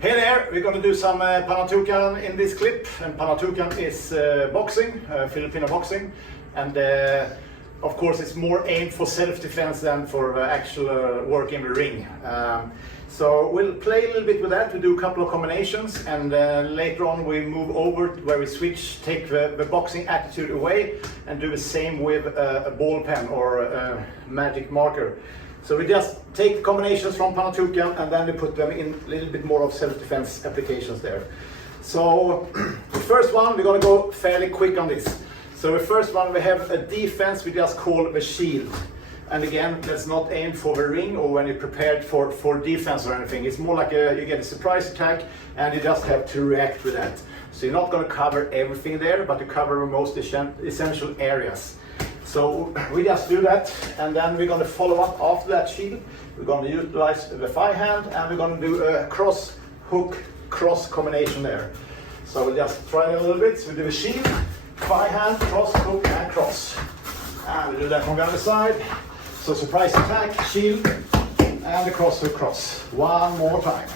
Hey there, we're going to do some Panantukan in this clip, and Panantukan is boxing, Filipino boxing, and of course it's more aimed for self-defense than for actual work in the ring. So we'll play a little bit with that, we do a couple of combinations, and later on we move over where we switch, take the boxing attitude away and do the same with a ball pen or a magic marker. So we just take the combinations from Panantukan and then we put them in a little bit more of self-defense applications there. So the first one, we're going to go fairly quick on this. So the first one, we have a defense we just call the shield. And again, that's not aimed for the ring or when you're prepared for defense or anything. It's more like you get a surprise attack and you just have to react with that. So you're not going to cover everything there, but you cover the most essential areas. So we just do that, and then we're going to follow up after that shield. We're going to utilize the thigh hand, and we're going to do a cross hook cross combination there. So we'll just try it a little bit. So we do a shield, thigh hand, cross, hook, and cross. And we do that from the other side. So surprise attack, shield, and the cross hook cross. One more time.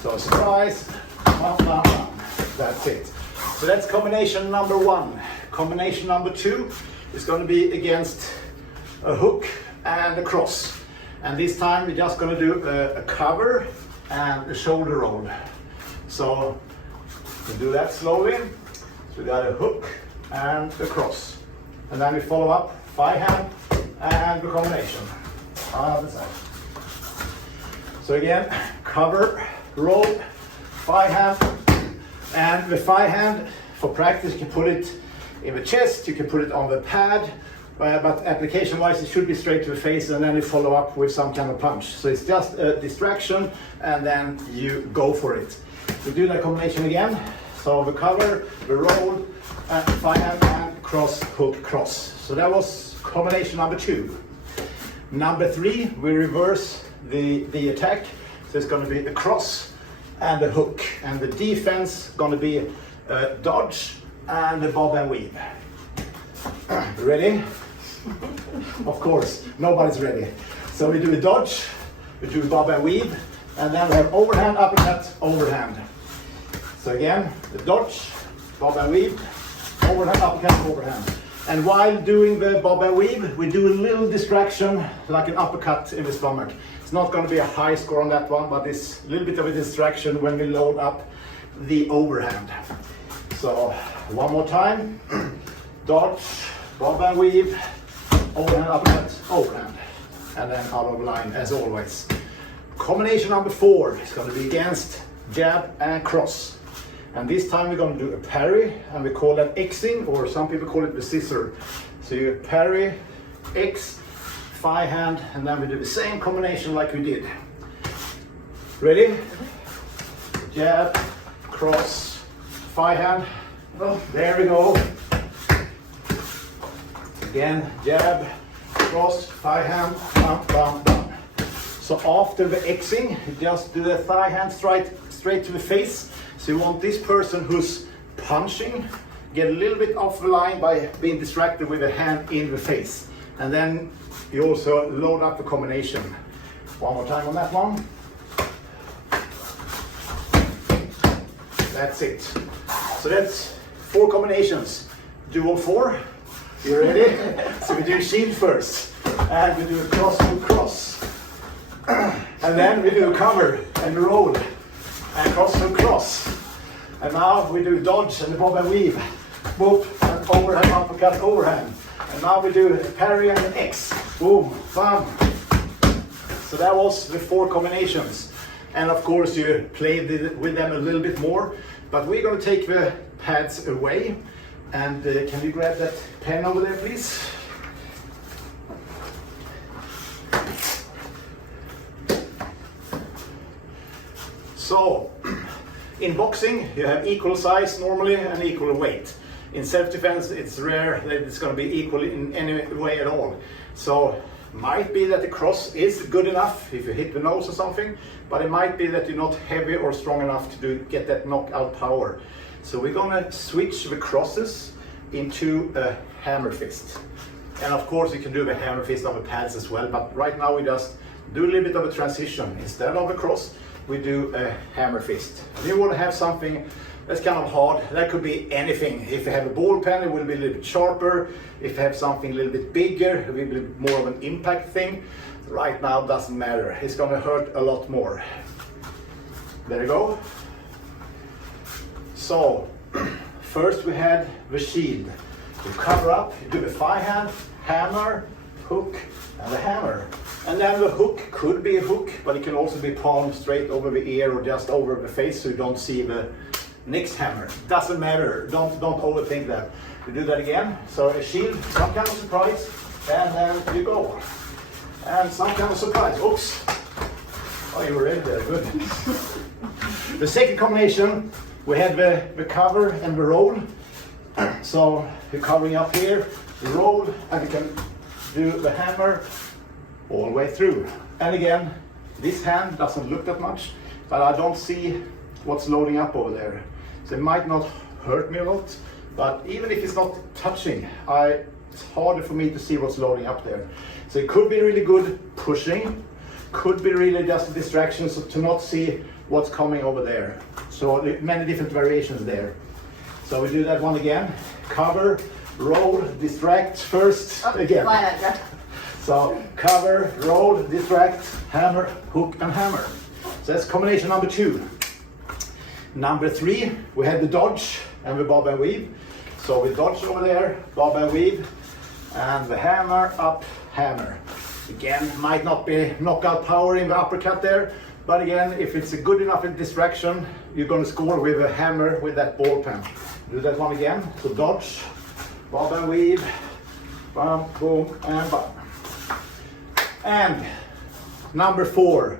So surprise, bam, bam, bam. That's it. So that's combination number one. Combination number two is going to be against a hook and a cross. And this time we're just going to do a cover and a shoulder roll. So we do that slowly. So we got a hook and a cross. And then we follow up thigh hand and the combination. Other side. So again, cover, roll, thigh hand, and the thigh hand, for practice you can put it in the chest, you can put it on the pad, but application wise it should be straight to the face, and then you follow up with some kind of punch. So it's just a distraction and then you go for it. We do that combination again. So the cover, the roll, and thigh hand and cross, hook, cross. So that was combination number two. Number three, we reverse the attack. So it's going to be a cross and a hook, and the defense going to be a dodge and the bob and weave. Ready? Of course, nobody's ready. So we do a dodge, we do a bob and weave, and then we have overhand, uppercut, overhand. So again, the dodge, bob and weave, overhand, uppercut, overhand. And while doing the bob and weave, we do a little distraction, like an uppercut in the stomach. It's not going to be a high score on that one, but it's a little bit of a distraction when we load up the overhand. So one more time, dodge, bob and weave, overhand, uppercut, overhand, and then out of line as always. Combination number four is going to be against jab and cross. And this time we're going to do a parry, and we call that Xing, or some people call it the scissor. So you parry, X, thigh hand, and then we do the same combination like we did. Ready? Jab, cross, thigh hand. Oh, there we go. Again, jab, cross, thigh hand, bam, bam, bam. So after the Xing, you just do the thigh hand straight to the face. So you want this person who's punching get a little bit off the line by being distracted with a hand in the face. And then you also load up the combination. One more time on that one. That's it. So that's four combinations. Do all four. You ready? So we do shield first, and we do a cross to cross, and then we do a cover and a roll, and cross to cross. And now we do dodge and the bob and weave, boop, and overhand, uppercut, overhand. And now we do parry and an X, boom, bam. So that was the four combinations. And of course you play with them a little bit more, but we're going to take the pads away. And can you grab that pen over there, please? So, in boxing, you have equal size normally and equal weight. In self-defense, it's rare that it's going to be equal in any way at all. So, might be that the cross is good enough if you hit the nose or something, but it might be that you're not heavy or strong enough to get that knockout power. So we're going to switch the crosses into a hammer fist. And of course you can do the hammer fist on the pads as well, but right now we just do a little bit of a transition. Instead of a cross, we do a hammer fist. And you want to have something that's kind of hard. That could be anything. If you have a ball pen, it will be a little bit sharper. If you have something a little bit bigger, it will be more of an impact thing. Right now, doesn't matter. It's going to hurt a lot more. There you go. So, first we had the shield. You cover up, you do the thigh hand, hammer, hook, and the hammer. And then the hook could be a hook, but it can also be palm straight over the ear or just over the face, so you don't see the next hammer. Doesn't matter. Don't overthink that. You do that again. So a shield, some kind of surprise, and then you go. And some kind of surprise. Oops. Oh, you were ready there. Good. The second combination, we have the cover and the roll. So you're covering up here, you roll, and you can do the hammer all the way through. And again, this hand doesn't look that much, but I don't see what's loading up over there. So it might not hurt me a lot, but even if it's not touching, it's harder for me to see what's loading up there. So it could be really good pushing, could be really just a distraction, so to not see what's coming over there. So many different variations there. So we do that one again. Cover, roll, distract first again. So cover, roll, distract, hammer, hook, and hammer. So that's combination number 2. Number 3, we have the dodge and the bob and weave. So we dodge over there, bob and weave, and the hammer, up, hammer. Again, might not be knockout power in the uppercut there, but again, if it's a good enough distraction, you're going to score with a hammer with that ball pen. Do that one again. So dodge, bob and weave, bam, boom, and bam. And number 4,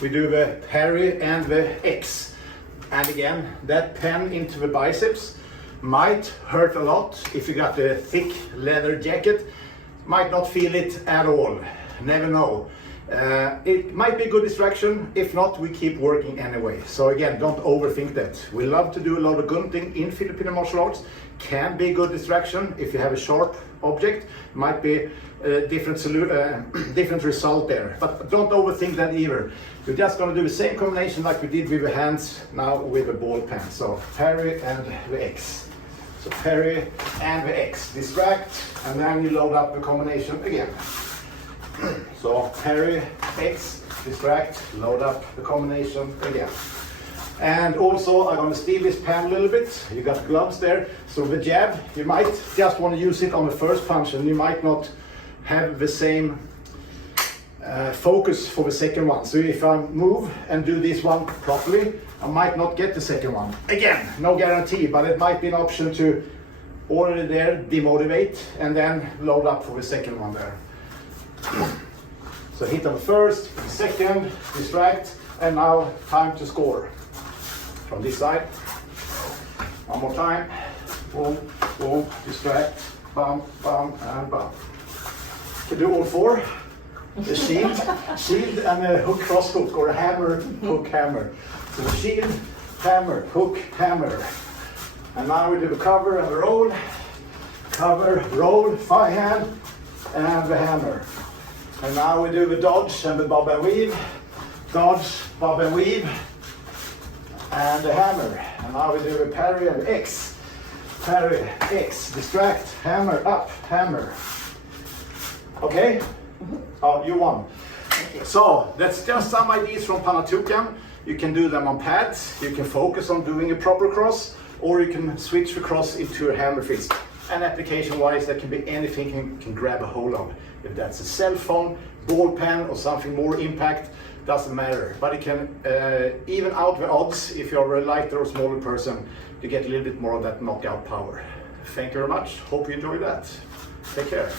we do the parry and the X. And again, that pen into the biceps might hurt a lot if you got a thick leather jacket. Might not feel it at all. Never know. It might be a good distraction. If not, we keep working anyway. So again, don't overthink that. We love to do a lot of gunting in Filipino martial arts. Can be a good distraction if you have a sharp object. Might be a different result there. But don't overthink that either. You're just going to do the same combination like we did with the hands, now with the ball pen. So parry and the X. So parry and the X. Distract, and then you load up the combination again. So parry, X, distract, load up the combination again. And also I'm going to steal this pen a little bit. You got gloves there. So the jab, you might just want to use it on the first punch, and you might not have the same focus for the second one. So if I move and do this one properly, I might not get the second one. Again, no guarantee, but it might be an option to already there demotivate and then load up for the second one there. So hit on the first, the second, distract, and now time to score. From this side, one more time, boom, boom, distract, bam, bam, and bam. You can do all 4. The shield and a hook, cross hook, or a hammer, hook, hammer. So shield, hammer, hook, hammer. And now we do the cover and the roll, cover, roll, thigh hand, and the hammer. And now we do the dodge and the bob and weave, dodge, bob and weave, and the hammer. And now we do the parry and X, parry, X, distract, hammer, up, hammer. Okay? Oh, you won. So that's just some ideas from Panantukan. You can do them on pads, you can focus on doing a proper cross, or you can switch the cross into a hammer fist. And application wise, that can be anything you can grab a hold of. If that's a cell phone, ball pen, or something more impact, doesn't matter. But it can even out the odds if you're a lighter or smaller person to get a little bit more of that knockout power. Thank you very much. Hope you enjoyed that. Take care.